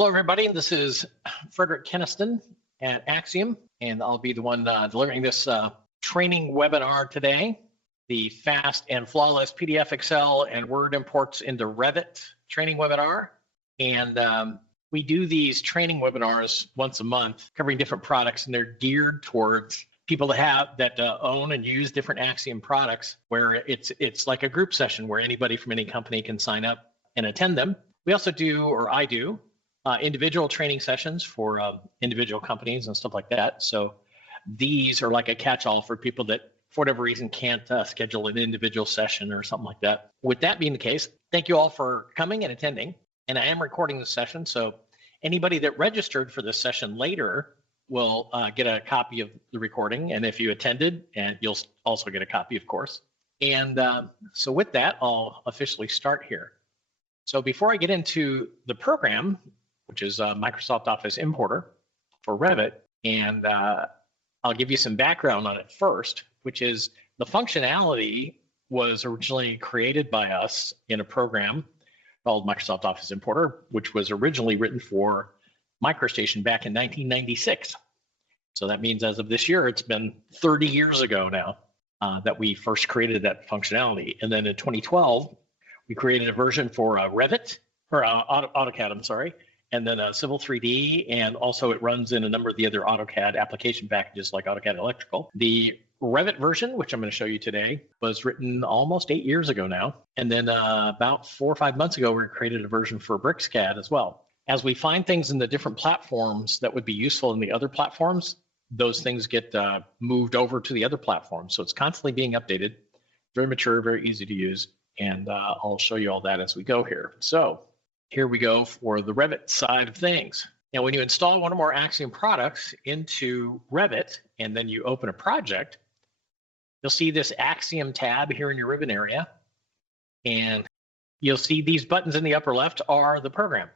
Hello, everybody. This is Fredrick Kenniston at Axiom, and I'll be the one delivering this training webinar today, the Fast and Flawless PDF, Excel, and Word Imports into Revit training webinar. And we do these training webinars once a month, covering different products, and they're geared towards people that own and use different Axiom products, where it's like a group session where anybody from any company can sign up and attend them. We also do, or I do, individual training sessions for individual companies and stuff like that. So these are like a catch-all for people that, for whatever reason, can't schedule an individual session or something like that. With that being the case, thank you all for coming and attending. And I am recording this session, so anybody that registered for this session later will get a copy of the recording. And if you attended, and you'll also get a copy, of course. And so with that, I'll officially start here. So before I get into the program, which is Microsoft Office Importer for Revit, and I'll give you some background on it first, which is the functionality was originally created by us in a program called Microsoft Office Importer, which was originally written for MicroStation back in 1996. So that means as of this year, it's been 30 years ago now that we first created that functionality. And then in 2012, we created a version for Revit, or AutoCAD, I'm sorry, and then Civil 3D, and also it runs in a number of the other AutoCAD application packages like AutoCAD Electrical. The Revit version, which I'm going to show you today, was written almost 8 years ago now. And then about 4 or 5 months ago, we created a version for BricsCAD as well. As we find things in the different platforms that would be useful in the other platforms, those things get moved over to the other platforms. So it's constantly being updated, very mature, very easy to use. And I'll show you all that as we go here. So here we go for the Revit side of things. Now, when you install one or more Axiom products into Revit, and then you open a project, you'll see this Axiom tab here in your ribbon area. And you'll see these buttons in the upper left are the program.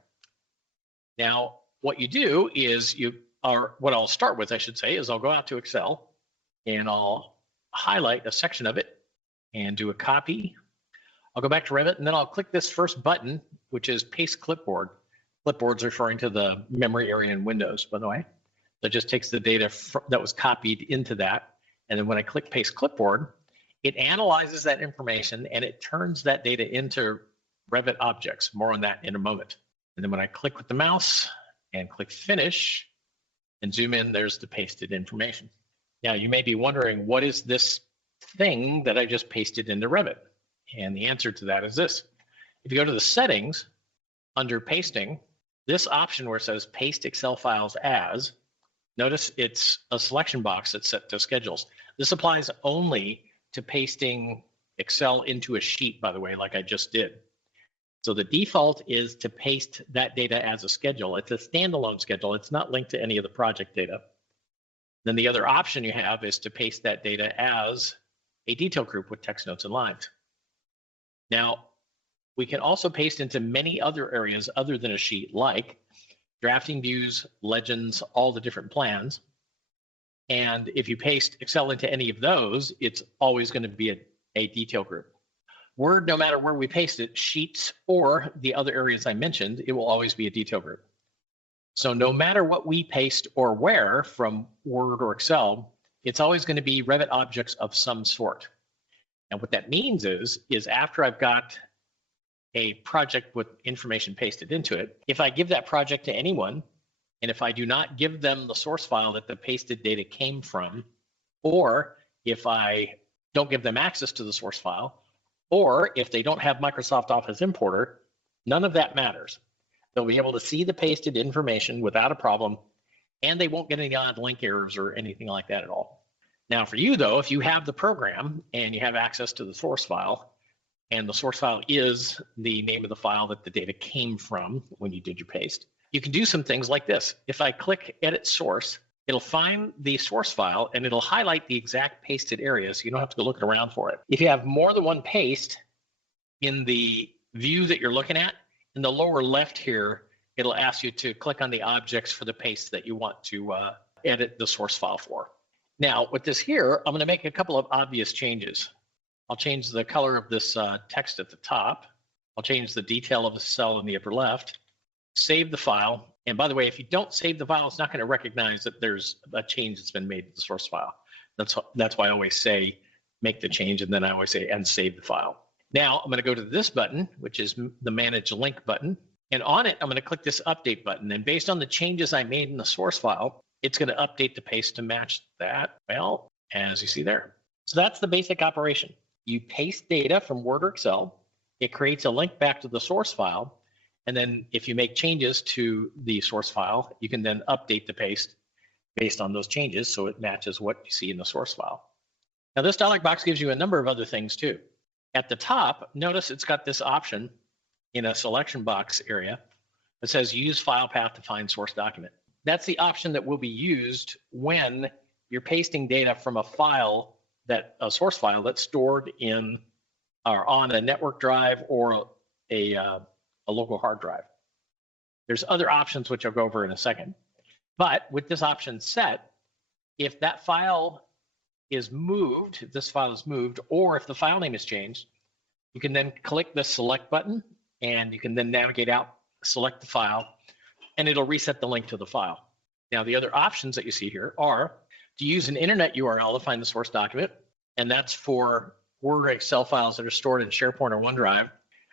Now, what you do is what I'll start with, I should say, is I'll go out to Excel and I'll highlight a section of it and do a copy. I'll go back to Revit, and then I'll click this first button, which is Paste Clipboard. Clipboard's referring to the memory area in Windows, by the way. That just takes the data that was copied into that. And then when I click Paste Clipboard, it analyzes that information and it turns that data into Revit objects. More on that in a moment. And then when I click with the mouse and click Finish and zoom in, there's the pasted information. Now, you may be wondering, what is this thing that I just pasted into Revit? And the answer to that is this. If you go to the settings under pasting, this option where it says paste Excel files as, notice it's a selection box that's set to schedules. This applies only to pasting Excel into a sheet, by the way, like I just did. So the default is to paste that data as a schedule. It's a standalone schedule. It's not linked to any of the project data. Then the other option you have is to paste that data as a detail group with text, notes, and lines. Now, we can also paste into many other areas other than a sheet, like drafting views, legends, all the different plans. And if you paste Excel into any of those, it's always going to be a detail group. Word, no matter where we paste it, sheets or the other areas I mentioned, it will always be a detail group. So no matter what we paste or where from Word or Excel, it's always going to be Revit objects of some sort. And what that means is after I've got a project with information pasted into it, if I give that project to anyone, and if I do not give them the source file that the pasted data came from, or if I don't give them access to the source file, or if they don't have Microsoft Office Importer, none of that matters. They'll be able to see the pasted information without a problem, and they won't get any odd link errors or anything like that at all. Now for you though, if you have the program and you have access to the source file, and the source file is the name of the file that the data came from when you did your paste, you can do some things like this. If I click Edit Source, it'll find the source file and it'll highlight the exact pasted area, so you don't have to go looking around for it. If you have more than one paste in the view that you're looking at, in the lower left here, it'll ask you to click on the objects for the paste that you want to edit the source file for. Now, with this here, I'm going to make a couple of obvious changes. I'll change the color of this text at the top. I'll change the detail of the cell in the upper left, save the file, And by the way, if you don't save the file, it's not going to recognize that there's a change that's been made to the source file. That's why I always say make the change, and then I always say and save the file. Now I'm going to go to this button, which is the Manage Link button. And on it, I'm going to click this Update button. And based on the changes I made in the source file, it's going to update the paste to match that, well, as you see there. So that's the basic operation. You paste data from Word or Excel. It creates a link back to the source file. And then if you make changes to the source file, you can then update the paste based on those changes so it matches what you see in the source file. Now this dialog box gives you a number of other things too. At the top, notice it's got this option in a selection box area that says use file path to find source document. That's the option that will be used when you're pasting data from a source file that's stored in or on a network drive or a local hard drive. There's other options which I'll go over in a second. But with this option set, if that file is moved, if this file is moved, or if the file name is changed, you can then click the select button and you can then navigate out, select the file, and it'll reset the link to the file. Now, the other options that you see here are to use an internet URL to find the source document, and that's for Word or Excel files that are stored in SharePoint or OneDrive,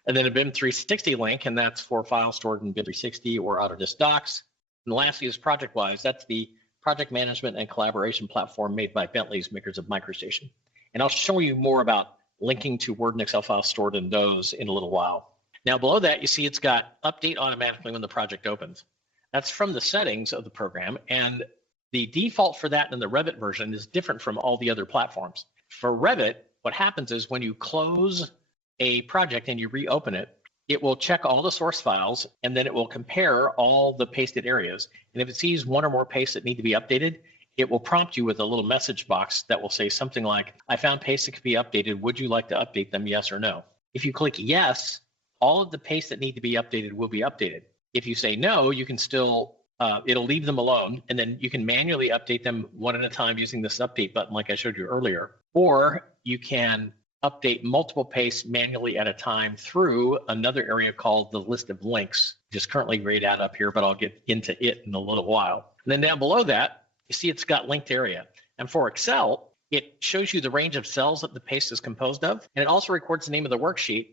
and then a BIM 360 link, and that's for files stored in BIM 360 or Autodesk Docs. And lastly is ProjectWise. That's the project management and collaboration platform made by Bentley's makers of MicroStation. And I'll show you more about linking to Word and Excel files stored in those in a little while. Now below that, you see it's got update automatically when the project opens. That's from the settings of the program, and the default for that in the Revit version is different from all the other platforms. For Revit, what happens is when you close a project and you reopen it, it will check all the source files and then it will compare all the pasted areas. And if it sees one or more pastes that need to be updated, it will prompt you with a little message box that will say something like, I found pastes that could be updated. Would you like to update them, yes or no? If you click yes, all of the pastes that need to be updated will be updated. If you say no, you can still, it'll leave them alone, and then you can manually update them one at a time using this update button like I showed you earlier. Or you can update multiple pastes manually at a time through another area called the list of links, which is currently grayed out up here, but I'll get into it in a little while. And then down below that, you see it's got linked area. And for Excel, it shows you the range of cells that the paste is composed of, and it also records the name of the worksheet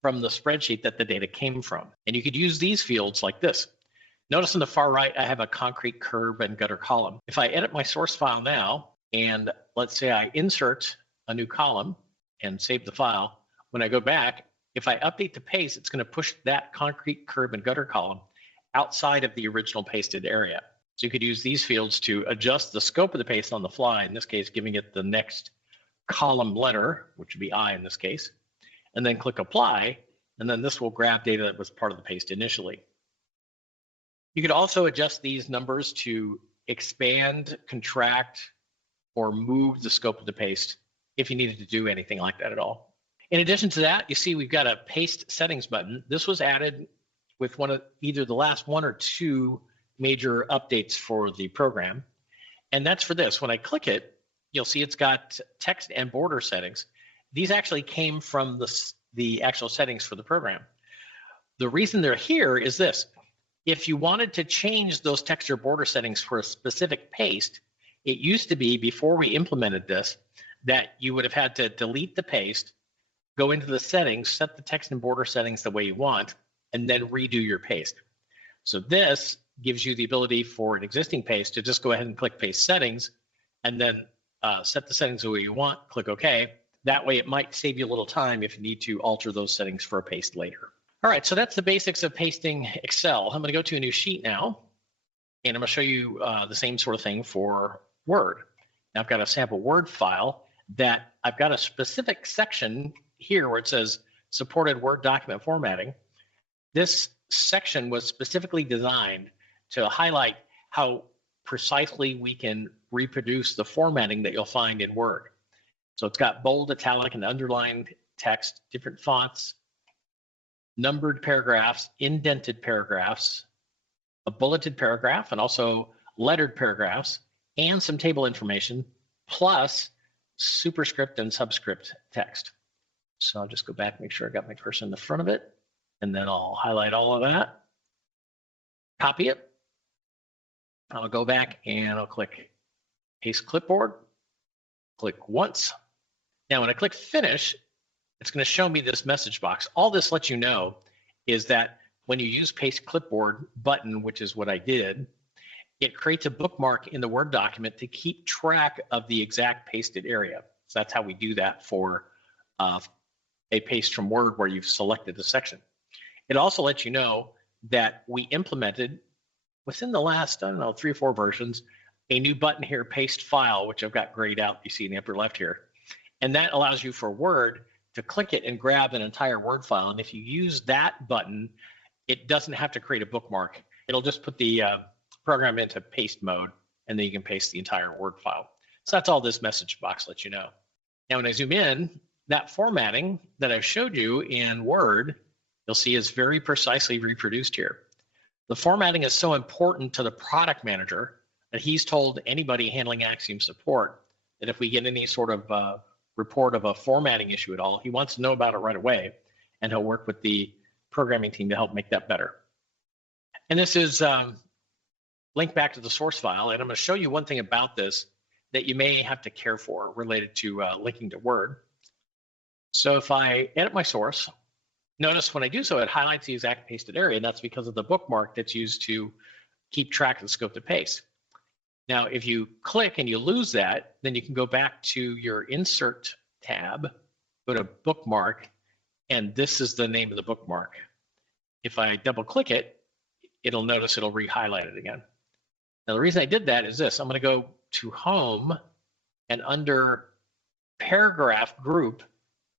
from the spreadsheet that the data came from. And you could use these fields like this. Notice on the far right, I have a concrete curb and gutter column. If I edit my source file now, and let's say I insert a new column and save the file, when I go back, if I update the paste, it's going to push that concrete curb and gutter column outside of the original pasted area. So you could use these fields to adjust the scope of the paste on the fly, in this case, giving it the next column letter, which would be I in this case, and then click apply, and then this will grab data that was part of the paste initially. You could also adjust these numbers to expand, contract, or move the scope of the paste if you needed to do anything like that at all. In addition to that, you see we've got a paste settings button. This was added with one of either the last one or two major updates for the program. And that's for this. When I click it, you'll see it's got text and border settings. These actually came from the actual settings for the program. The reason they're here is this. If you wanted to change those text or border settings for a specific paste, it used to be, before we implemented this, that you would have had to delete the paste, go into the settings, set the text and border settings the way you want, and then redo your paste. So this gives you the ability for an existing paste to just go ahead and click paste settings, and then set the settings the way you want, click OK. That way it might save you a little time if you need to alter those settings for a paste later. All right, so that's the basics of pasting Excel. I'm going to go to a new sheet now, and I'm going to show you the same sort of thing for Word. Now I've got a sample Word file that I've got a specific section here where it says supported Word document formatting. This section was specifically designed to highlight how precisely we can reproduce the formatting that you'll find in Word. So it's got bold, italic, and underlined text, different fonts, numbered paragraphs, indented paragraphs, a bulleted paragraph, and also lettered paragraphs, and some table information, plus superscript and subscript text. So I'll just go back, make sure I got my cursor in the front of it, and then I'll highlight all of that, copy it, I'll go back and I'll click paste clipboard, click once. Now when I click finish, it's going to show me this message box. All this lets you know is that when you use paste clipboard button, which is what I did, it creates a bookmark in the Word document to keep track of the exact pasted area. So that's how we do that for a paste from Word where you've selected the section. It also lets you know that we implemented within the last, I don't know, 3 or 4 versions, a new button here, paste file, which I've got grayed out, you see in the upper left here. And that allows you for Word to click it and grab an entire Word file. And if you use that button, it doesn't have to create a bookmark. It'll just put the program into paste mode, and then you can paste the entire Word file. So that's all this message box lets you know. Now, when I zoom in, that formatting that I showed you in Word, you'll see is very precisely reproduced here. The formatting is so important to the product manager that he's told anybody handling Axiom support that if we get any sort of report of a formatting issue at all, he wants to know about it right away, and he'll work with the programming team to help make that better. And this is linked back to the source file, and I'm going to show you one thing about this that you may have to care for related to linking to Word. So if I edit my source, notice when I do so, it highlights the exact pasted area, and that's because of the bookmark that's used to keep track of the scope to paste. Now, if you click and you lose that, then you can go back to your Insert tab, go to Bookmark, and this is the name of the bookmark. If I double click it, it'll notice it'll re-highlight it again. Now, the reason I did that is this. I'm going to go to Home, and under Paragraph Group,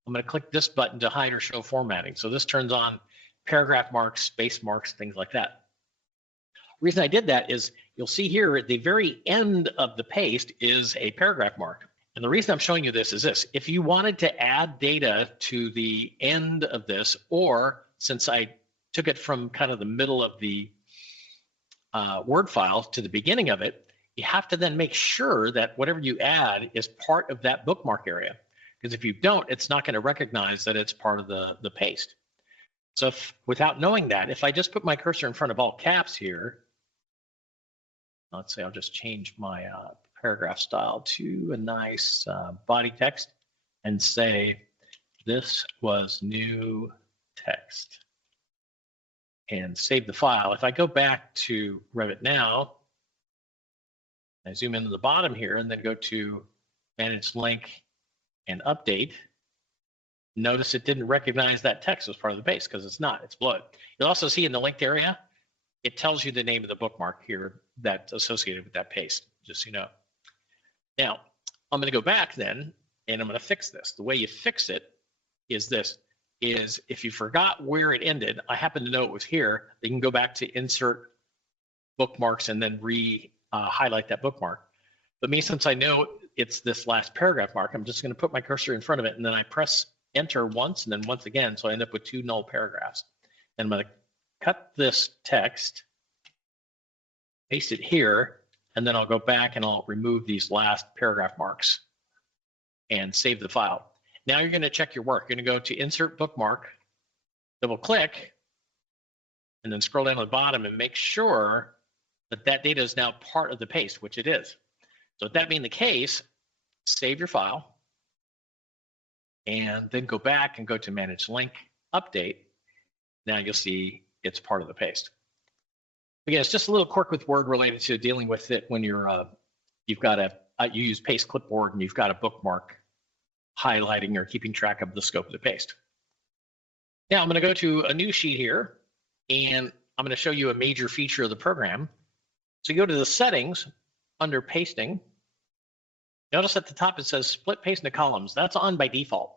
I'm going to click this button to hide or show formatting. So this turns on paragraph marks, space marks, things like that. The reason I did that is you'll see here at the very end of the paste is a paragraph mark. And the reason I'm showing you this is this. If you wanted to add data to the end of this, or since I took it from kind of the middle of the Word file to the beginning of it, you have to then make sure that whatever you add is part of that bookmark area. Because if you don't, it's not going to recognize that it's part of the paste. So without knowing that, if I just put my cursor in front of all caps here, let's say I'll just change my paragraph style to a nice body text and say, this was new text, and save the file. If I go back to Revit now, I zoom into the bottom here and then go to Manage Link and Update, notice it didn't recognize that text as part of the paste because it's not, it's below it. You'll also see in the linked area, it tells you the name of the bookmark here that's associated with that paste, just so you know. Now, I'm going to go back then, and I'm going to fix this. The way you fix it is this, is if you forgot where it ended, I happen to know it was here, you can go back to Insert Bookmarks and then highlight that bookmark. But me, since I know it's this last paragraph mark, I'm just going to put my cursor in front of it, and then I press Enter once and then once again, so I end up with 2 null paragraphs. And I'm going to cut this text, paste it here, and then I'll go back and I'll remove these last paragraph marks and save the file. Now you're going to check your work. You're going to go to Insert Bookmark, double click, and then scroll down to the bottom and make sure that that data is now part of the paste, which it is. So if that being the case, save your file, and then go back and go to Manage Link, Update. Now you'll see it's part of the paste. Again, it's just a little quirk with Word related to dealing with it when you're you use paste clipboard and you've got a bookmark highlighting or keeping track of the scope of the paste. Now I'm going to go to a new sheet here, and I'm going to show you a major feature of the program. So you go to the settings under pasting. Notice at the top it says split paste into columns. That's on by default.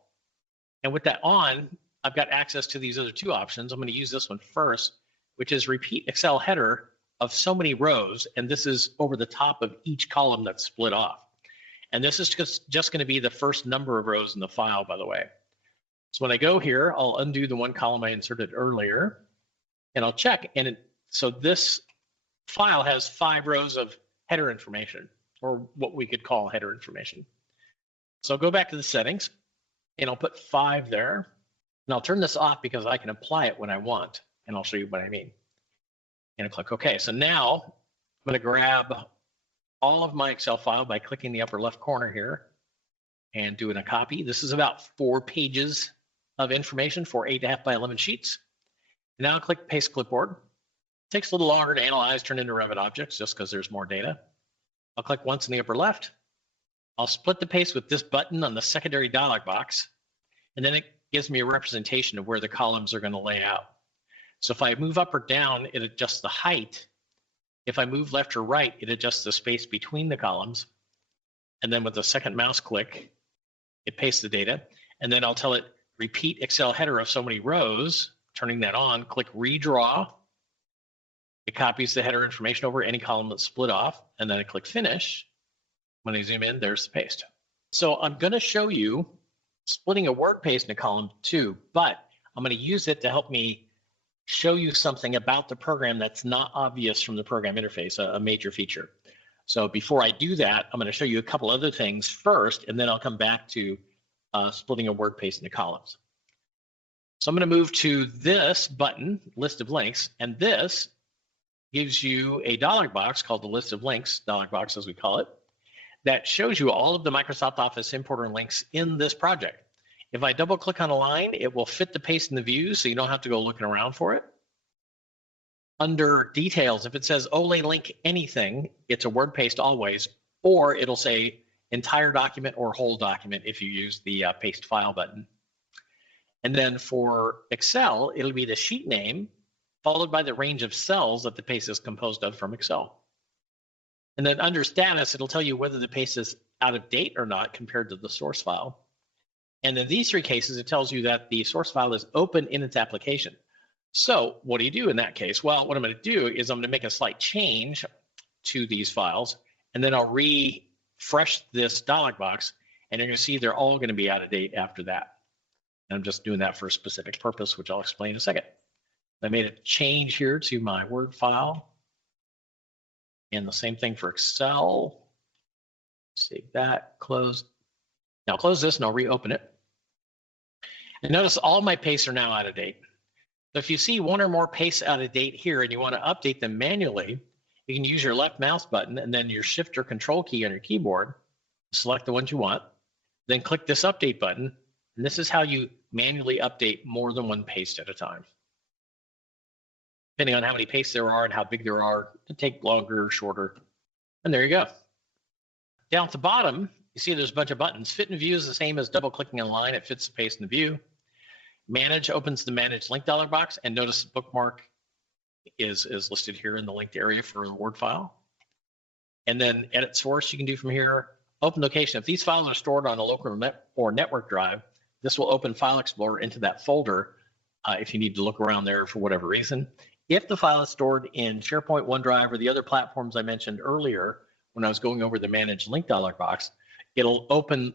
And with that on, I've got access to these other 2 options. I'm going to use this one first, which is repeat Excel header of so many rows, and this is over the top of each column that's split off. And this is just going to be the first number of rows in the file, by the way. So when I go here, I'll undo the one column I inserted earlier, and I'll check. And so this file has 5 rows of header information, or what we could call header information. So I'll go back to the settings, and I'll put 5 there. And I'll turn this off because I can apply it when I want, and I'll show you what I mean. And I'll click OK. So now I'm going to grab all of my Excel file by clicking the upper left corner here and doing a copy. This is about 4 pages of information for 8.5 by 11 sheets. Now I'll click Paste Clipboard. It takes a little longer to analyze, turn into Revit objects just because there's more data. I'll click once in the upper left. I'll split the paste with this button on the secondary dialog box, and then it gives me a representation of where the columns are going to lay out. So if I move up or down, it adjusts the height. If I move left or right, it adjusts the space between the columns. And then with the second mouse click, it pastes the data. And then I'll tell it, repeat Excel header of so many rows, turning that on, click redraw. It copies the header information over any column that's split off, and then I click finish. When I zoom in, there's the paste. So I'm going to show you splitting a word paste in a column too, but I'm going to use it to help me show you something about the program that's not obvious from the program interface, a major feature. So before I do that, I'm going to show you a couple other things first, and then I'll come back to splitting a word paste into columns. So I'm going to move to this button, list of links, and this gives you a dialog box called the list of links, dialog box as we call it, that shows you all of the Microsoft Office importer links in this project. If I double click on a line, it will fit the paste in the view so you don't have to go looking around for it. Under details, if it says only link anything, it's a word paste always, or it'll say entire document or whole document if you use the paste file button. And then for Excel, it'll be the sheet name followed by the range of cells that the paste is composed of from Excel. And then under status, it'll tell you whether the paste is out of date or not compared to the source file. And in these 3 cases, it tells you that the source file is open in its application. So what do you do in that case? Well, what I'm going to do is I'm going to make a slight change to these files, and then I'll refresh this dialog box, and you're going to see they're all going to be out of date after that. And I'm just doing that for a specific purpose, which I'll explain in a second. I made a change here to my Word file. And the same thing for Excel. Save that, close. Now close this and I'll reopen it. And notice all my pastes are now out of date. So if you see one or more pastes out of date here and you want to update them manually, you can use your left mouse button and then your Shift or Control key on your keyboard. Select the ones you want. Then click this update button. And this is how you manually update more than one paste at a time. Depending on how many pastes there are and how big there are, it can take longer or shorter. And there you go. Down at the bottom, you see there's a bunch of buttons. Fit in view is the same as double clicking on a line. It fits the paste in the view. Manage opens the manage link dialog box, and notice the bookmark is listed here in the linked area for the Word file. And then edit source you can do from here. Open location. If these files are stored on a local or network drive, this will open File Explorer into that folder if you need to look around there for whatever reason. If the file is stored in SharePoint, OneDrive, or the other platforms I mentioned earlier when I was going over the Manage Link dialog box, it'll open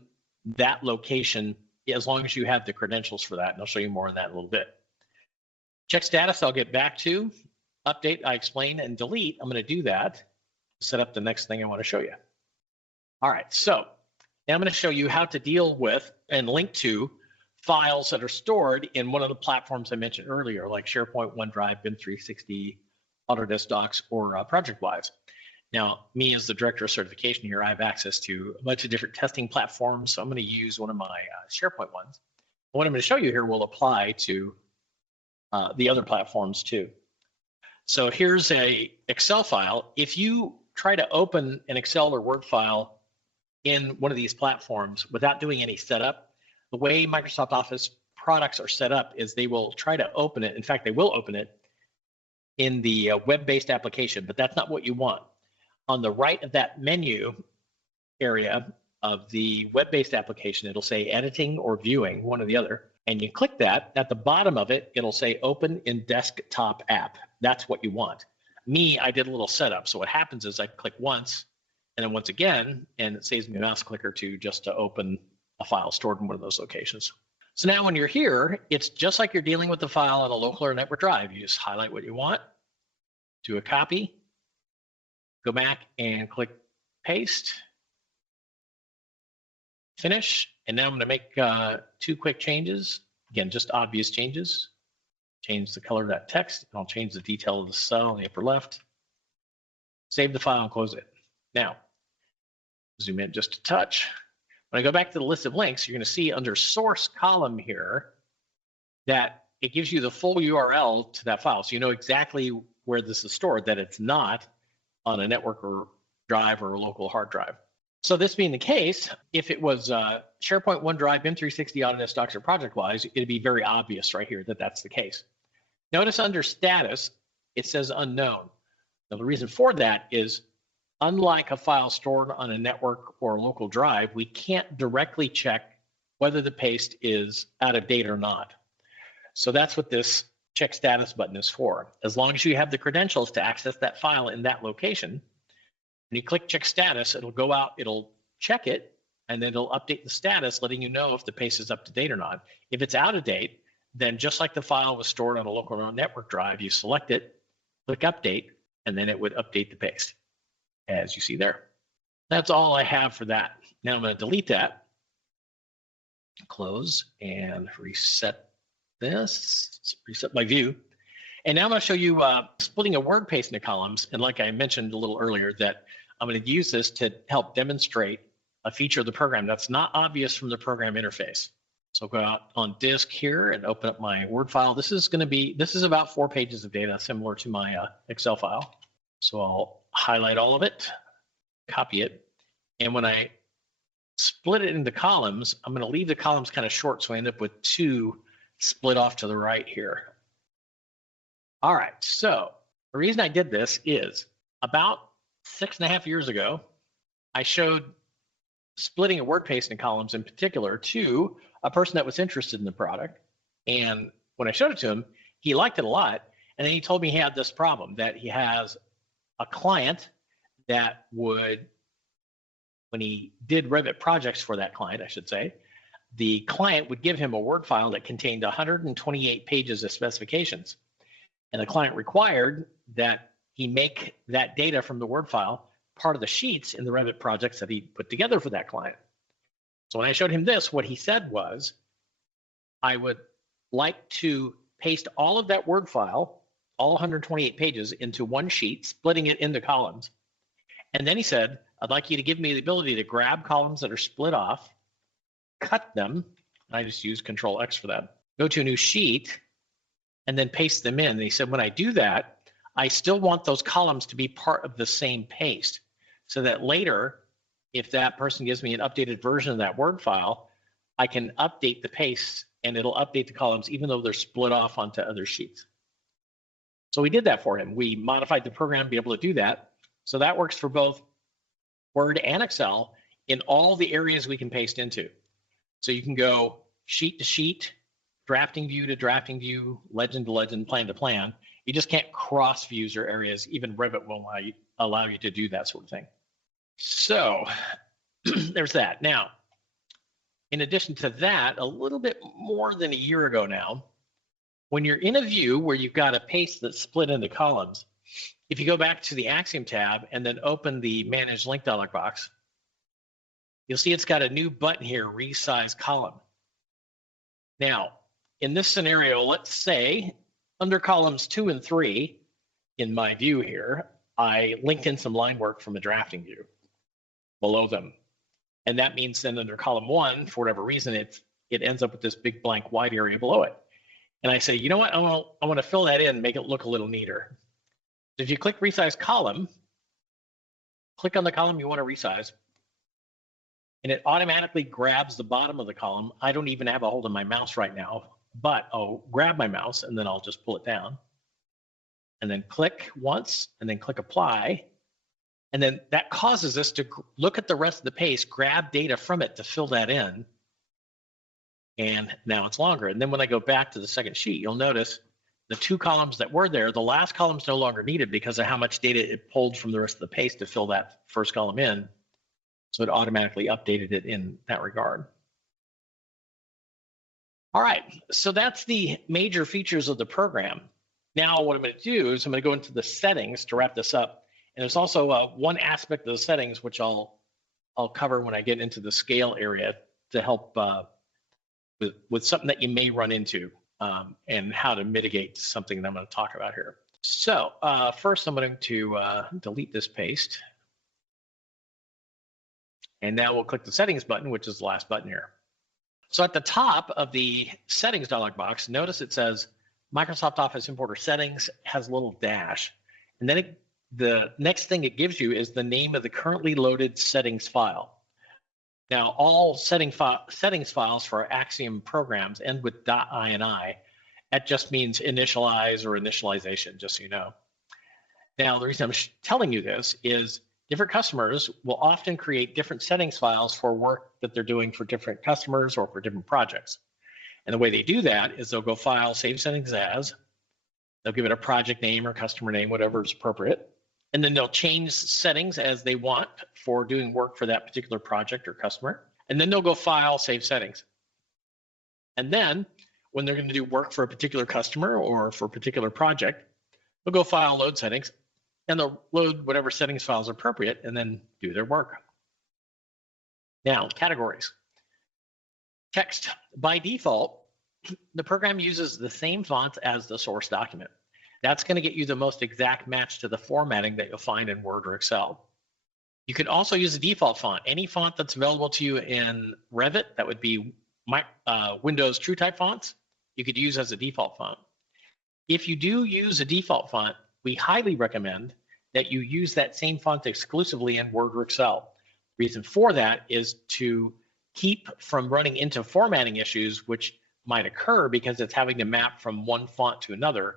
that location as long as you have the credentials for that, and I'll show you more of that in a little bit. Check status, I'll get back to. Update, I explain, and delete, I'm going to do that. Set up the next thing I want to show you. All right, so now I'm going to show you how to deal with and link to files that are stored in one of the platforms I mentioned earlier, like SharePoint, OneDrive, BIM 360, Autodesk Docs, or ProjectWise. Now, me as the Director of Certification here, I have access to a bunch of different testing platforms, so I'm going to use one of my SharePoint ones. What I'm going to show you here will apply to the other platforms too. So here's a Excel file. If you try to open an Excel or Word file in one of these platforms without doing any setup, the way Microsoft Office products are set up is they will try to open it. In fact, they will open it in the web-based application, but that's not what you want. On the right of that menu area of the web-based application, it'll say editing or viewing, one or the other. And you click that, at the bottom of it, it'll say open in desktop app. That's what you want. Me, I did a little setup. So what happens is I click once and then once again, and it saves me a mouse click or two just to open a file stored in one of those locations. So now when you're here, it's just like you're dealing with the file on a local or network drive. You just highlight what you want, do a copy, go back and click paste, finish, and now I'm going to make 2 quick changes. Again, just obvious changes. Change the color of that text, and I'll change the detail of the cell in the upper left. save the file and close it. Now, zoom in just a touch. When I go back to the list of links, you're going to see under source column here that it gives you the full URL to that file. So you know exactly where this is stored, that it's not on a network or drive or a local hard drive. So this being the case, if it was SharePoint, OneDrive, M360, Autodesk Docs, or ProjectWise, it'd be very obvious right here that that's the case. Notice under status, it says unknown. Now the reason for that is, unlike a file stored on a network or a local drive, we can't directly check whether the paste is out of date or not. So that's what this check status button is for. As long as you have the credentials to access that file in that location, when you click check status, it'll go out, it'll check it, and then it'll update the status, letting you know if the paste is up to date or not. If it's out of date, then just like the file was stored on a local network drive, you select it, click update, and then it would update the paste, as you see there. That's all I have for that. Now I'm going to delete that, close, and reset this, reset my view. And now I'm going to show you splitting a word paste into columns. And like I mentioned a little earlier, that I'm going to use this to help demonstrate a feature of the program that's not obvious from the program interface. So I'll go out on disk here and open up my Word file. This is about 4 pages of data, similar to my Excel file. So I'll highlight all of it, copy it, and when I split it into columns, I'm going to leave the columns kind of short, so I end up with 2 split off to the right here. All right, so the reason I did this is about 6.5 years ago, I showed splitting a word paste into columns in particular to a person that was interested in the product. And when I showed it to him, he liked it a lot. And then he told me he had this problem, that he has a client that would, when he did Revit projects for that client, I should say, the client would give him a Word file that contained 128 pages of specifications. And the client required that he make that data from the Word file part of the sheets in the Revit projects that he put together for that client. So when I showed him this, what he said was, I would like to paste all of that Word file, all 128 pages, into one sheet, splitting it into columns. And then he said, I'd like you to give me the ability to grab columns that are split off, cut them, I just use Control X for that, go to a new sheet, and then paste them in. And he said, when I do that, I still want those columns to be part of the same paste, so that later, if that person gives me an updated version of that Word file, I can update the paste and it'll update the columns even though they're split off onto other sheets. So we did that for him. We modified the program to be able to do that. So that works for both Word and Excel in all the areas we can paste into. So you can go sheet to sheet, drafting view to drafting view, legend to legend, plan to plan. You just can't cross views or areas. Even Revit won't allow you to do that sort of thing. So there's that. Now, in addition to that, a little bit more than a year ago now, when you're in a view where you've got a paste that's split into columns, if you go back to the Axiom tab and then open the Manage Link dialog box, you'll see it's got a new button here, Resize Column. Now, in this scenario, let's say under columns 2 and 3 in my view here, I linked in some line work from a drafting view below them. And that means then under column 1, for whatever reason, it ends up with this big blank white area below it. And I say, you know what, I want to fill that in and make it look a little neater. If you click Resize Column, click on the column you want to resize, and it automatically grabs the bottom of the column. I don't even have a hold of my mouse right now, but I'll grab my mouse and then I'll just pull it down. And then click once, and then click Apply. And then that causes us to look at the rest of the paste, grab data from it to fill that in. And now it's longer. And then when I go back to the second sheet, you'll notice the 2 columns that were there, the last column's no longer needed because of how much data it pulled from the rest of the paste to fill that first column in. So it automatically updated it in that regard. All right, so that's the major features of the program. Now what I'm going to do is I'm going to go into the settings to wrap this up. And there's also one aspect of the settings which I'll cover when I get into the scale area to help with something that you may run into and how to mitigate something that I'm going to talk about here. So first I'm going to delete this paste. And now we'll click the settings button, which is the last button here. So at the top of the settings dialog box, notice it says Microsoft Office Importer Settings, has a little dash. And then the next thing it gives you is the name of the currently loaded settings file. Now, all settings files for our Axiom programs end with .ini. That just means initialize or initialization, just so you know. Now, the reason I'm telling you this is different customers will often create different settings files for work that they're doing for different customers or for different projects. And the way they do that is they'll go File, Save Settings As. They'll give it a project name or customer name, whatever is appropriate. And then they'll change settings as they want for doing work for that particular project or customer. And then they'll go File, Save Settings. And then when they're going to do work for a particular customer or for a particular project, they'll go File, Load Settings, and they'll load whatever settings files are appropriate and then do their work. Now, categories. Text. By default, the program uses the same font as the source document. That's going to get you the most exact match to the formatting that you'll find in Word or Excel. You can also use a default font. Any font that's available to you in Revit, that would be Windows TrueType fonts, you could use as a default font. If you do use a default font, we highly recommend that you use that same font exclusively in Word or Excel. The reason for that is to keep from running into formatting issues, which might occur because it's having to map from one font to another.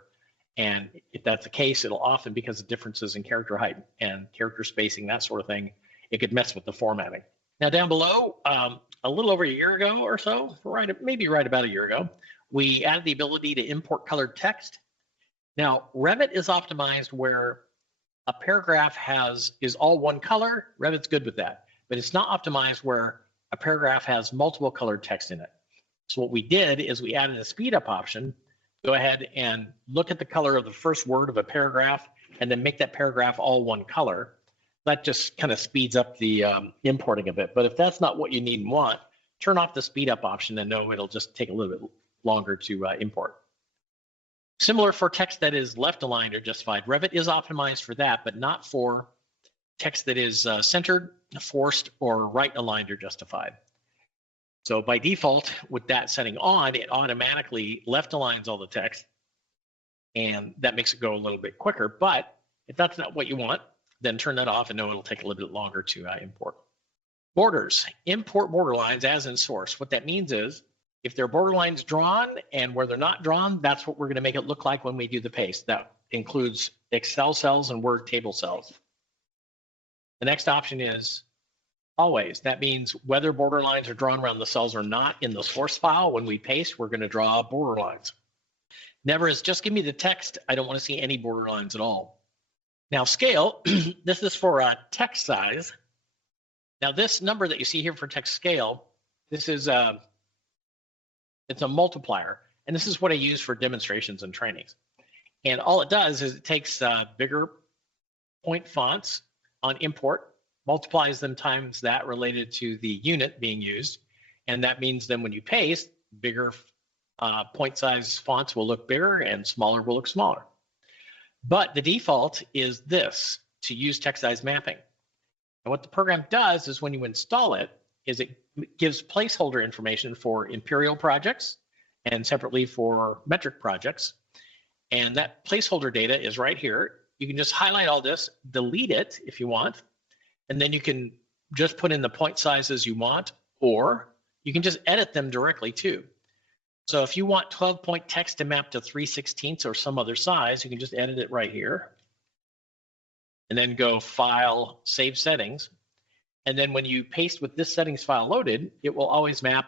And if that's the case, it'll often, because of differences in character height and character spacing, that sort of thing, it could mess with the formatting. Now down below, a little over a year ago or so, maybe right about a year ago, we added the ability to import colored text. Now, Revit is optimized where a paragraph is all one color. Revit's good with that, but it's not optimized where a paragraph has multiple colored text in it. So what we did is we added a speed up option. Go ahead and look at the color of the first word of a paragraph and then make that paragraph all one color. That just kind of speeds up the importing of it. But if that's not what you need and want, turn off the speed up option and know it'll just take a little bit longer to import. Similar for text that is left aligned or justified. Revit is optimized for that, but not for text that is centered, forced, or right aligned or justified. So by default, with that setting on, it automatically left aligns all the text, and that makes it go a little bit quicker. But if that's not what you want, then turn that off and know it'll take a little bit longer to import. Borders. Import border lines as in source. What that means is, if there are border lines drawn and where they're not drawn, that's what we're going to make it look like when we do the paste. That includes Excel cells and Word table cells. The next option is always. That means whether border lines are drawn around the cells or not in the source file, when we paste, we're going to draw border lines. Never is just give me the text. I don't want to see any border lines at all. Now scale, this is for text size. Now this number that you see here for text scale, this is it's a multiplier, and this is what I use for demonstrations and trainings. And all it does is it takes bigger point fonts on import, multiplies them times that related to the unit being used, and that means then when you paste, bigger point size fonts will look bigger and smaller will look smaller. But the default is this, to use text size mapping. And what the program does is when you install it, is it gives placeholder information for imperial projects and separately for metric projects. And that placeholder data is right here. You can just highlight all this, delete it if you want, and then you can just put in the point sizes you want, or you can just edit them directly too. So if you want 12-point text to map to 3/16 or some other size, you can just edit it right here. And then go File, Save Settings. And then when you paste with this settings file loaded, it will always map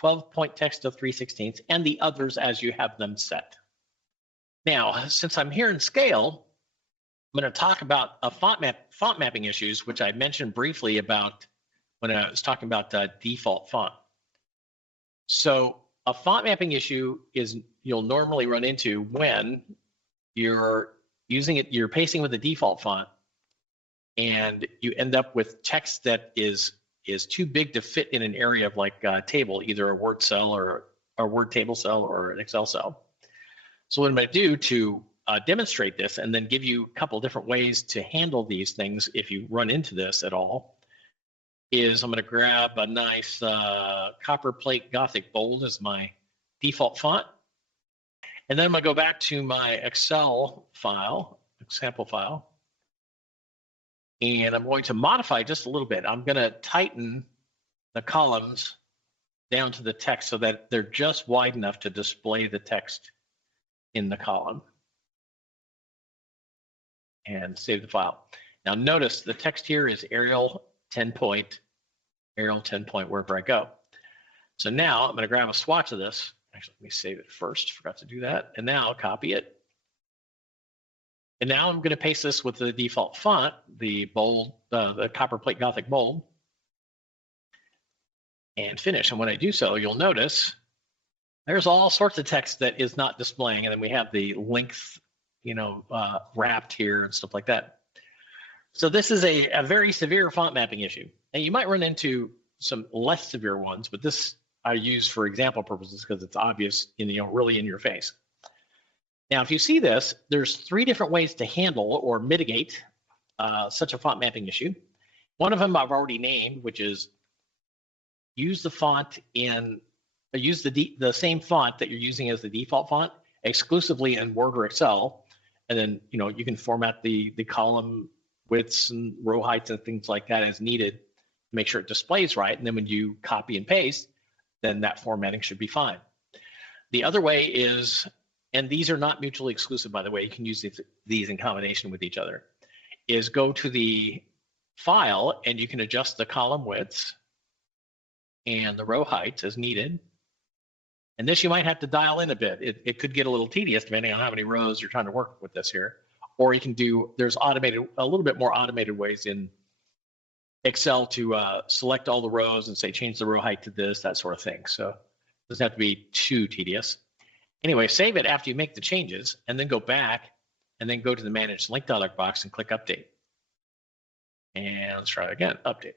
12-point text to 3/16 and the others as you have them set. Now, since I'm here in scale, I'm going to talk about font mapping issues, which I mentioned briefly about when I was talking about default font. So a font mapping issue is you'll normally run into when you're pasting with a default font, and you end up with text that is too big to fit in an area of like a table, either a Word cell or a Word table cell or an Excel cell. So what I'm going to do to demonstrate this and then give you a couple different ways to handle these things if you run into this at all is I'm going to grab a nice copper plate Gothic bold as my default font. And then I'm going to go back to my Excel file, example file, and I'm going to modify just a little bit. I'm going to tighten the columns down to the text so that they're just wide enough to display the text in the column. And save the file. Now notice the text here is Arial 10 point, wherever I go. So now I'm going to grab a swatch of this. Actually, let me save it first. Forgot to do that. And now I'll copy it. And now I'm going to paste this with the default font, the bold, the copper plate Gothic bold, and finish. And when I do so, you'll notice there's all sorts of text that is not displaying, and then we have the length, wrapped here and stuff like that. So this is a very severe font mapping issue, and you might run into some less severe ones, but this I use for example purposes because it's obvious, really in your face. Now, if you see this, there's 3 different ways to handle or mitigate such a font mapping issue. One of them I've already named, which is use the font use the same font that you're using as the default font exclusively in Word or Excel, and then you can format the column widths and row heights and things like that as needed to make sure it displays right. And then when you copy and paste, then that formatting should be fine. The other way is, and these are not mutually exclusive, by the way, you can use these in combination with each other, is go to the file and you can adjust the column widths and the row heights as needed. And this you might have to dial in a bit. It could get a little tedious depending on how many rows you're trying to work with this here. Or you can there's a little bit more automated ways in Excel to select all the rows and say change the row height to this, that sort of thing. So it doesn't have to be too tedious. Anyway, save it after you make the changes and then go back and then go to the Manage Link dialog box and click Update. And let's try it again, Update.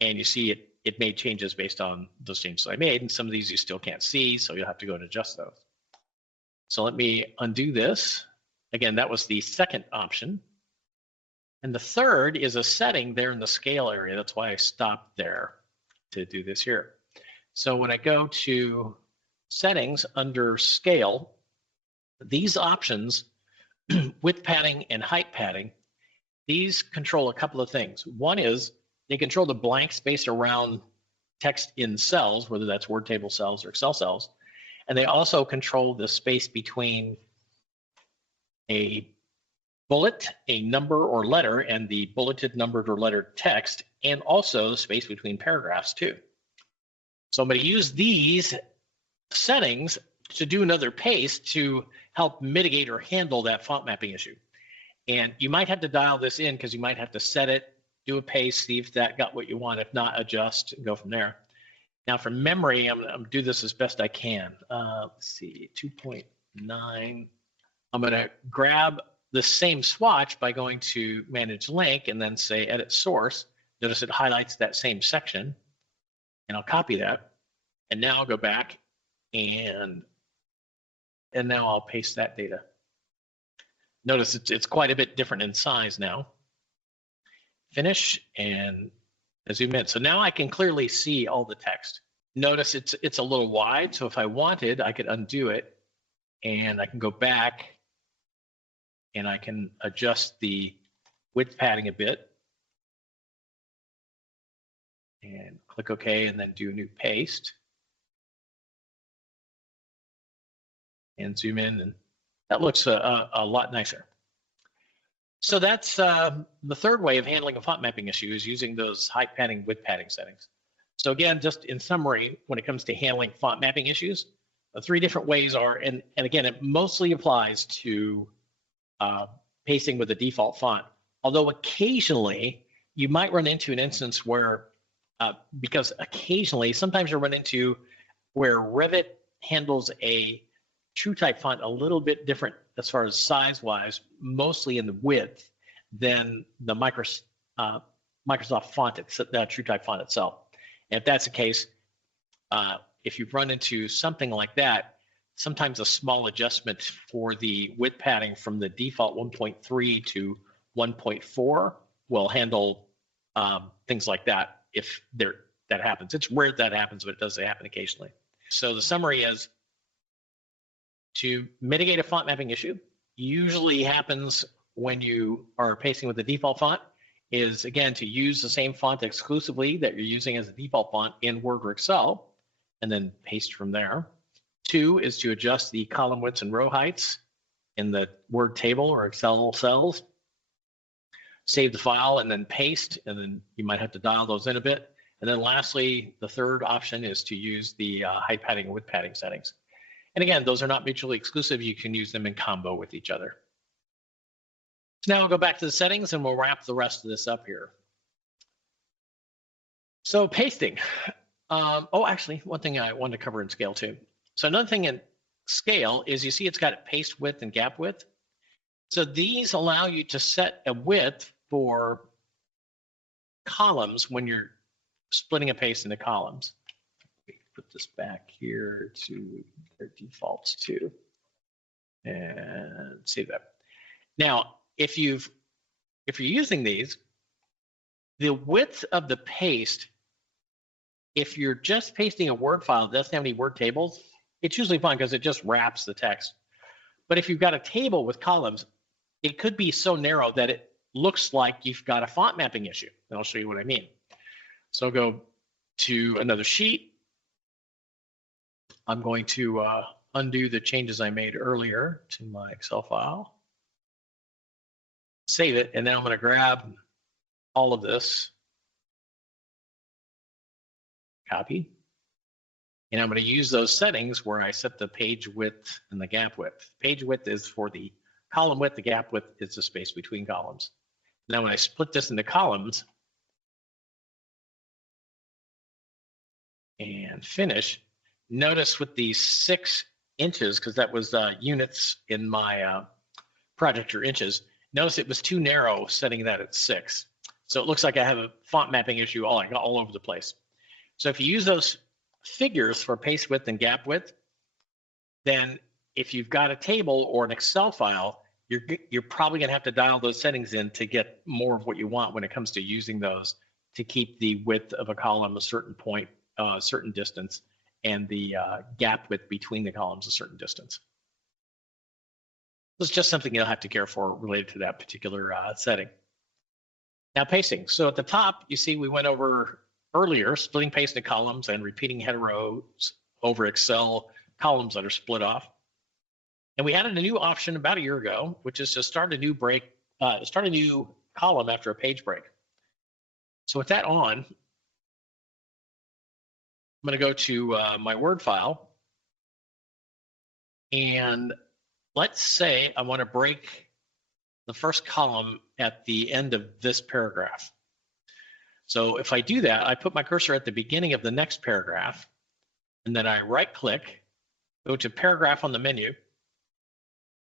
And you see it made changes based on those changes I made, and some of these you still can't see, so you'll have to go and adjust those. So let me undo this. Again, that was the second option. And the third is a setting there in the scale area. That's why I stopped there to do this here. So when I go to settings under scale, these options, width padding and height padding, these control a couple of things. One is they control the blank space around text in cells, whether that's Word table cells or Excel cells. And they also control the space between a bullet, a number or letter, and the bulleted, numbered, or lettered text, and also the space between paragraphs too. So I'm going to use these settings to do another paste to help mitigate or handle that font mapping issue. And you might have to dial this in because you might have to set it, do a paste, see if that got what you want. If not, adjust and go from there. Now from memory, I'm going to do this as best I can. Let's see, 2.9. I'm going to grab the same swatch by going to Manage Link and then say Edit Source. Notice it highlights that same section, and I'll copy that. And now I'll go back and now I'll paste that data. Notice it's quite a bit different in size now. Finish and zoom in. So now I can clearly see all the text. Notice it's a little wide, so if I wanted, I could undo it and I can go back and I can adjust the width padding a bit and click OK and then do a new paste and zoom in, and that looks a lot nicer. So that's the third way of handling a font mapping issue, is using those height padding, width padding settings. So again, just in summary, when it comes to handling font mapping issues, the 3 different ways are, and again, it mostly applies to pasting with the default font. Although occasionally you might run into an instance where, because occasionally, sometimes you run into where Revit handles a true type font a little bit different as far as size wise, mostly in the width, than the Microsoft font, true type font itself. And if that's the case, if you've run into something like that, sometimes a small adjustment for the width padding from the default 1.3 to 1.4 will handle things like that if that happens. It's rare that happens, but it does happen occasionally. So the summary is, to mitigate a font mapping issue, usually happens when you are pasting with the default font, is again to use the same font exclusively that you're using as a default font in Word or Excel, and then paste from there. 2 is to adjust the column widths and row heights in the Word table or Excel cells. Save the file and then paste, and then you might have to dial those in a bit. And then lastly, the third option is to use the height padding and width padding settings. And again, those are not mutually exclusive. You can use them in combo with each other. So now we'll go back to the settings and we'll wrap the rest of this up here. So pasting. Oh, actually, one thing I wanted to cover in scale too. So another thing in scale is you see it's got paste width and gap width. So these allow you to set a width for columns when you're splitting a paste into columns. Put this back here to their defaults too, and save that. Now, if you're using these, the width of the paste, if you're just pasting a Word file that doesn't have any Word tables, it's usually fine because it just wraps the text. But if you've got a table with columns, it could be so narrow that it looks like you've got a font mapping issue. And I'll show you what I mean. So I'll go to another sheet. I'm going to undo the changes I made earlier to my Excel file. Save it, and now I'm going to grab all of this, copy, and I'm going to use those settings where I set the page width and the gap width. Page width is for the column width, the gap width is the space between columns. Now when I split this into columns and finish, notice with these 6 inches, because that was units in my project or inches, notice it was too narrow setting that at 6. So it looks like I have a font mapping issue all over the place. So if you use those figures for paste width and gap width, then if you've got a table or an Excel file, you're probably going to have to dial those settings in to get more of what you want when it comes to using those to keep the width of a column a certain point, a certain distance, and the gap width between the columns a certain distance. This is just something you'll have to care for related to that particular setting. Now pasting. So at the top, you see we went over earlier splitting paste into columns and repeating header rows over Excel columns that are split off. And we added a new option about a year ago, which is to start a new column after a page break. So with that on, I'm going to go to my Word file, and let's say I want to break the first column at the end of this paragraph. So if I do that, I put my cursor at the beginning of the next paragraph, and then I right-click, go to Paragraph on the menu,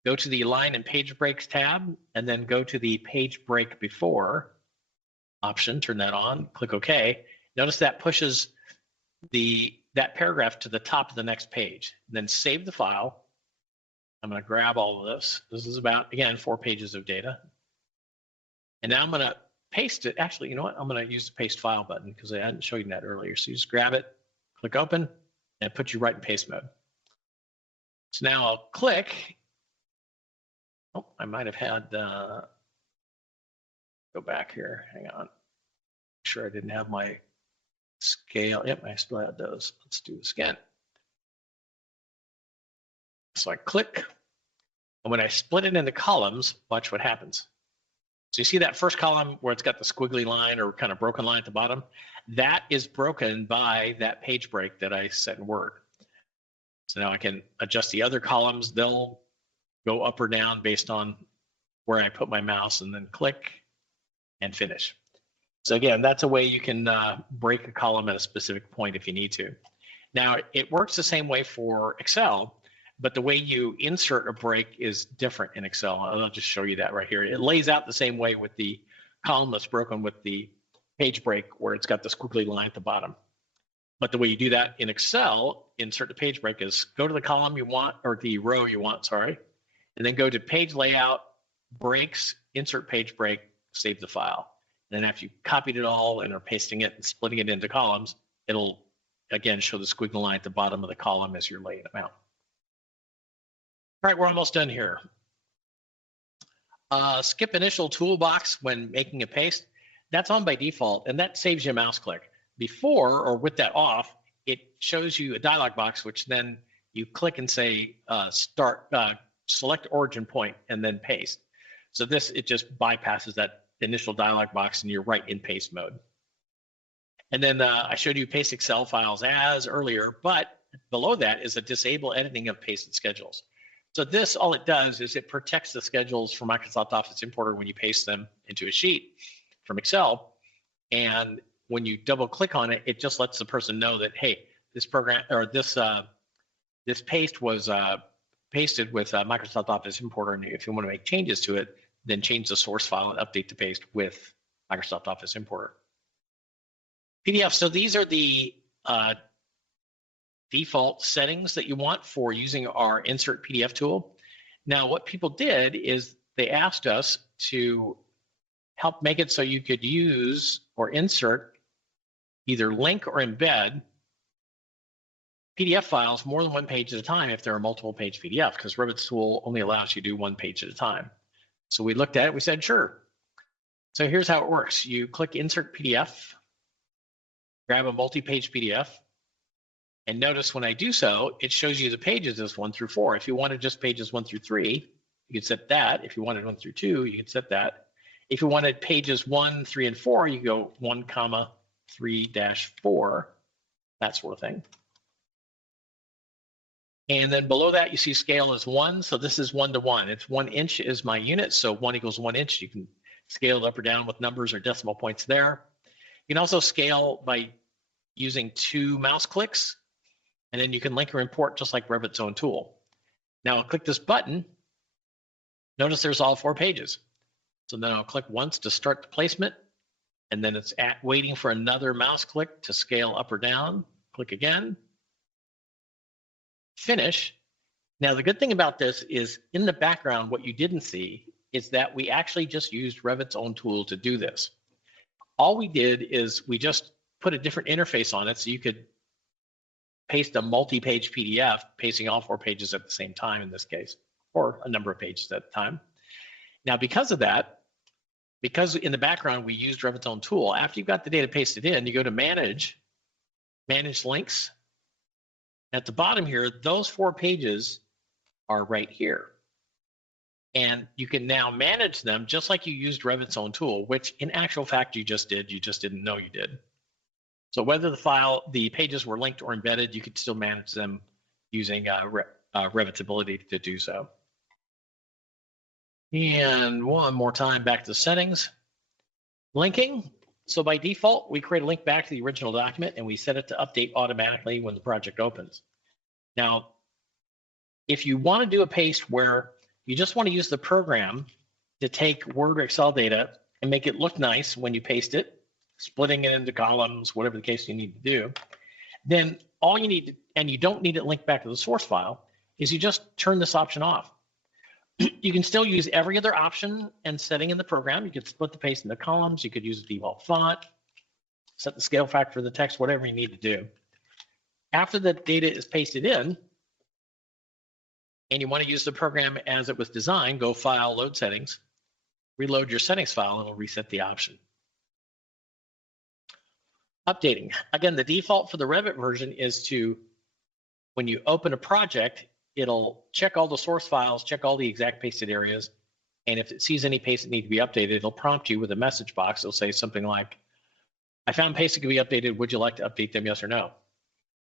go to the Line and Page Breaks tab, and then go to the Page Break Before option, turn that on, click OK. Notice that pushes that paragraph to the top of the next page. And then save the file. I'm going to grab all of this. This is about, again, 4 pages of data. And now I'm going to paste it. Actually, you know what? I'm going to use the Paste File button because I hadn't shown you that earlier. So you just grab it, click Open, and it puts you right in paste mode. So now I'll click. Oh, I might have had, go back here, hang on. Make sure I didn't have my scale. Yep, I still had those. Let's do this again. So I click, and when I split it into columns, watch what happens. So you see that first column where it's got the squiggly line or kind of broken line at the bottom? That is broken by that page break that I set in Word. So now I can adjust the other columns. They'll go up or down based on where I put my mouse, and then click and finish. So again, that's a way you can break a column at a specific point if you need to. Now, it works the same way for Excel, but the way you insert a break is different in Excel. I'll just show you that right here. It lays out the same way with the column that's broken with the page break where it's got the squiggly line at the bottom. But the way you do that in Excel, insert the page break, is go to the column you want, or the row you want, sorry, and then go to page layout, breaks, insert page break, save the file. And then after you've copied it all and are pasting it and splitting it into columns, it'll again show the squiggly line at the bottom of the column as you're laying them out. All right, we're almost done here. Skip initial toolbox when making a paste. That's on by default, and that saves you a mouse click. Before, or with that off, it shows you a dialog box, which then you click and say select origin point and then paste. So it just bypasses that initial dialog box and you're right in paste mode. And then I showed you paste Excel files as earlier, but below that is a disable editing of pasted schedules. So this, all it does is it protects the schedules from Microsoft Office Importer when you paste them into a sheet from Excel. And when you double click on it, it just lets the person know that, hey, this program or this paste was pasted with Microsoft Office Importer, and if you want to make changes to it, then change the source file and update the paste with Microsoft Office Importer. PDF, so these are the default settings that you want for using our insert PDF tool. Now, what people did is they asked us to help make it so you could use or insert, either link or embed PDF files more than one page at a time if they're a multiple page PDF, because Revit's tool only allows you to do one page at a time. So we looked at it, we said, sure. So here's how it works. You click Insert PDF, grab a multi-page PDF, and notice when I do so, it shows you the pages as 1 through 4. If you wanted just pages 1 through 3, you could set that. If you wanted 1 through 2, you could set that. If you wanted pages 1, 3, and 4, you go 1, 3-4, that sort of thing. And then below that, you see scale is 1. So this is 1 to 1. It's 1 inch is my unit. So 1 equals 1 inch. You can scale it up or down with numbers or decimal points there. You can also scale by using 2 mouse clicks, and then you can link or import just like Revit's own tool. Now I'll click this button. Notice there's all 4 pages. So then I'll click once to start the placement, and then it's waiting for another mouse click to scale up or down. Click again. Finish. Now the good thing about this is in the background, what you didn't see is that we actually just used Revit's own tool to do this. All we did is we just put a different interface on it so you could paste a multi-page PDF, pasting all 4 pages at the same time in this case, or a number of pages at a time. Now because of that, because in the background we used Revit's own tool, after you've got the data pasted in, you go to Manage Links. At the bottom here, those 4 pages are right here. And you can now manage them just like you used Revit's own tool, which in actual fact you just did, you just didn't know you did. So whether the pages were linked or embedded, you could still manage them using Revit's ability to do so. And one more time, back to the settings. Linking. So by default, we create a link back to the original document and we set it to update automatically when the project opens. Now, if you want to do a paste where you just want to use the program to take Word or Excel data and make it look nice when you paste it, splitting it into columns, whatever the case you need to do, then all you need, and you don't need it linked back to the source file, is you just turn this option off. You can still use every other option and setting in the program. You could split the paste into columns. You could use a default font, set the scale factor for the text, whatever you need to do. After the data is pasted in, and you want to use the program as it was designed, go File, Load Settings, reload your settings file, and it'll reset the option. Updating. Again, the default for the Revit version is to, when you open a project, it'll check all the source files, check all the exact pasted areas, and if it sees any pastes that need to be updated, it'll prompt you with a message box. It'll say something like, I found pastes that can be updated. Would you like to update them, yes or no?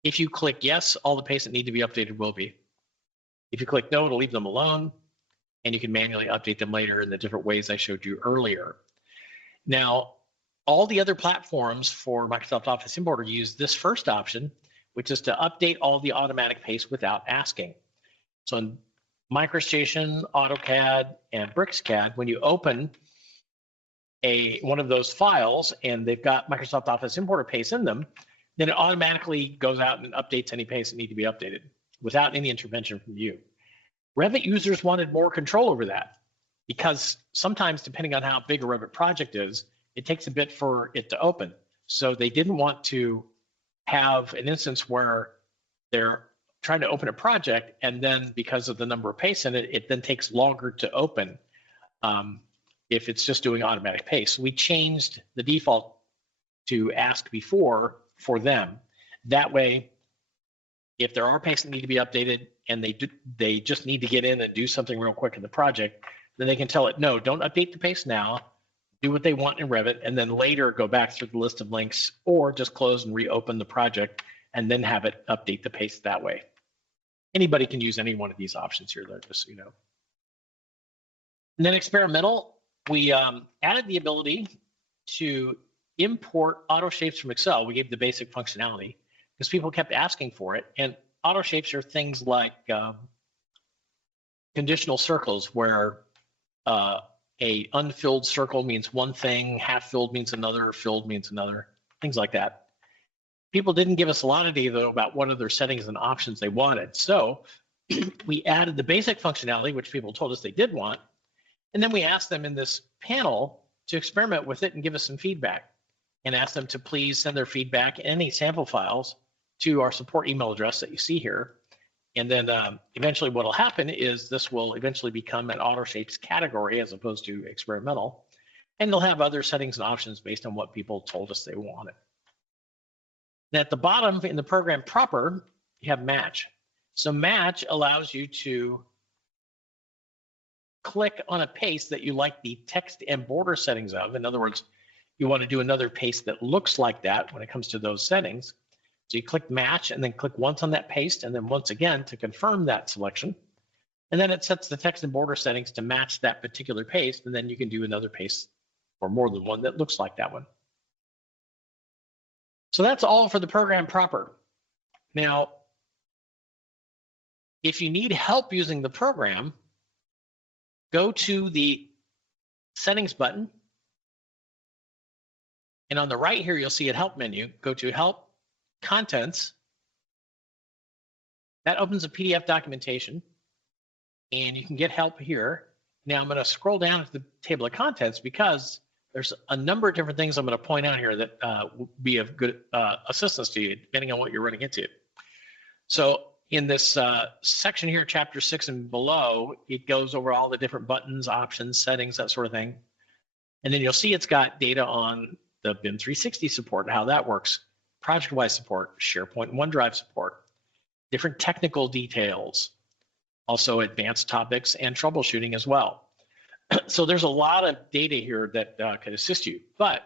If you click yes, all the pastes that need to be updated will be. If you click no, it'll leave them alone, and you can manually update them later in the different ways I showed you earlier. Now, all the other platforms for Microsoft Office Importer use this first option, which is to update all the automatic pastes without asking. So in MicroStation, AutoCAD, and BricsCAD, when you open one of those files and they've got Microsoft Office Importer pastes in them, then it automatically goes out and updates any paste that need to be updated without any intervention from you. Revit users wanted more control over that because sometimes, depending on how big a Revit project is, it takes a bit for it to open. So they didn't want to have an instance where they're trying to open a project and then because of the number of pastes in it, it then takes longer to open if it's just doing automatic paste. So we changed the default to ask before for them. That way, if there are pastes that need to be updated and they just need to get in and do something real quick in the project, then they can tell it, no, don't update the paste now, do what they want in Revit, and then later go back through the list of links or just close and reopen the project and then have it update the paste that way. Anybody can use any one of these options here, though, just so you know. And then experimental, we added the ability to import auto shapes from Excel. We gave the basic functionality because people kept asking for it. And auto shapes are things like conditional circles where a unfilled circle means one thing, half filled means another, filled means another, things like that. People didn't give us a lot of data though about what other settings and options they wanted. So we added the basic functionality, which people told us they did want. And then we asked them in this panel to experiment with it and give us some feedback and ask them to please send their feedback and any sample files to our support email address that you see here. And then eventually what will happen is this will eventually become an auto shapes category as opposed to experimental. And they'll have other settings and options based on what people told us they wanted. And at the bottom in the program proper, you have match. So match allows you to click on a paste that you like the text and border settings of. In other words, you want to do another paste that looks like that when it comes to those settings. So you click match and then click once on that paste and then once again to confirm that selection. And then it sets the text and border settings to match that particular paste. And then you can do another paste or more than one that looks like that one. So that's all for the program proper. Now, if you need help using the program, go to the settings button. And on the right here, you'll see a help menu. Go to help, contents. That opens a PDF documentation and you can get help here. Now I'm going to scroll down to the table of contents because there's a number of different things I'm going to point out here that will be of good assistance to you, depending on what you're running into. So in this section here, chapter 6 and below, it goes over all the different buttons, options, settings, that sort of thing. And then you'll see it's got data on the BIM 360 support, how that works, project-wise support, SharePoint and OneDrive support, different technical details, also advanced topics and troubleshooting as well. So there's a lot of data here that can assist you. But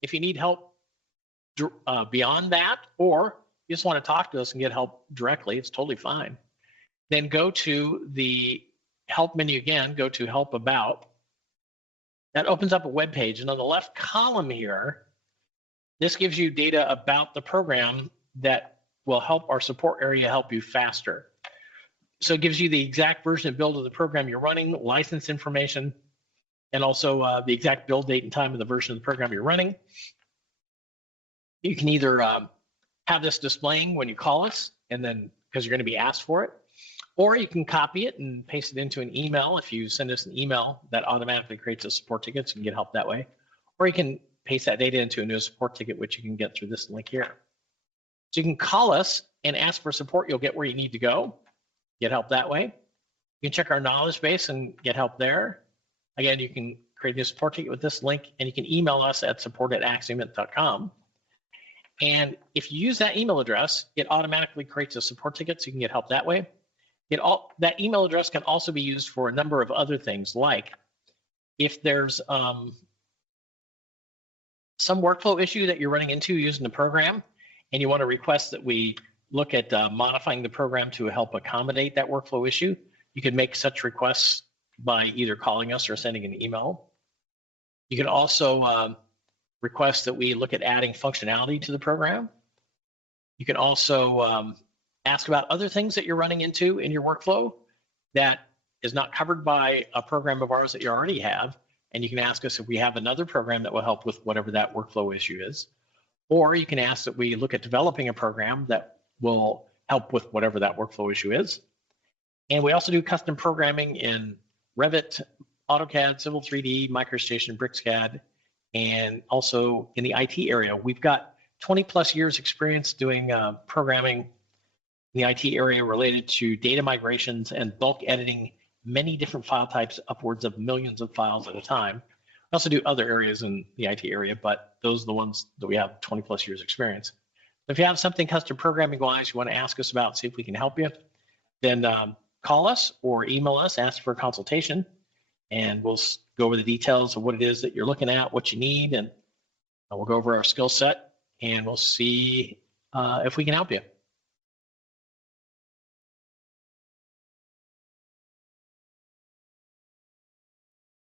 if you need help beyond that, or you just want to talk to us and get help directly, it's totally fine. Then go to the help menu again, go to help about. That opens up a web page, and on the left column here, this gives you data about the program that will help our support area help you faster. So it gives you the exact version and build of the program you're running, license information, and also the exact build date and time of the version of the program you're running. You can either have this displaying when you call us, and then because you're going to be asked for it, or you can copy it and paste it into an email. If you send us an email, that automatically creates a support ticket, so you can get help that way. Or you can paste that data into a new support ticket, which you can get through this link here. So you can call us and ask for support. You'll get where you need to go, get help that way. You can check our knowledge base and get help there. Again, you can create a new support ticket with this link, and you can email us at support@axiom.com. And if you use that email address, it automatically creates a support ticket, so you can get help that way. That email address can also be used for a number of other things, like if there's some workflow issue that you're running into using the program, and you want to request that we look at modifying the program to help accommodate that workflow issue, you can make such requests by either calling us or sending an email. You can also request that we look at adding functionality to the program. You can also ask about other things that you're running into in your workflow that is not covered by a program of ours that you already have. And you can ask us if we have another program that will help with whatever that workflow issue is. or you can ask that we look at developing a program that will help with whatever that workflow issue is. And we also do custom programming in Revit, AutoCAD, Civil 3D, MicroStation, BricsCAD, and also in the IT area. We've got 20 plus years experience doing programming in the IT area related to data migrations and bulk editing many different file types, upwards of millions of files at a time. We also do other areas in the IT area, but those are the ones that we have 20 plus years experience. If you have something custom programming wise you want to ask us about, see if we can help you, then call us or email us, ask for a consultation, and we'll go over the details of what it is that you're looking at, what you need, and we'll go over our skill set, and we'll see if we can help you.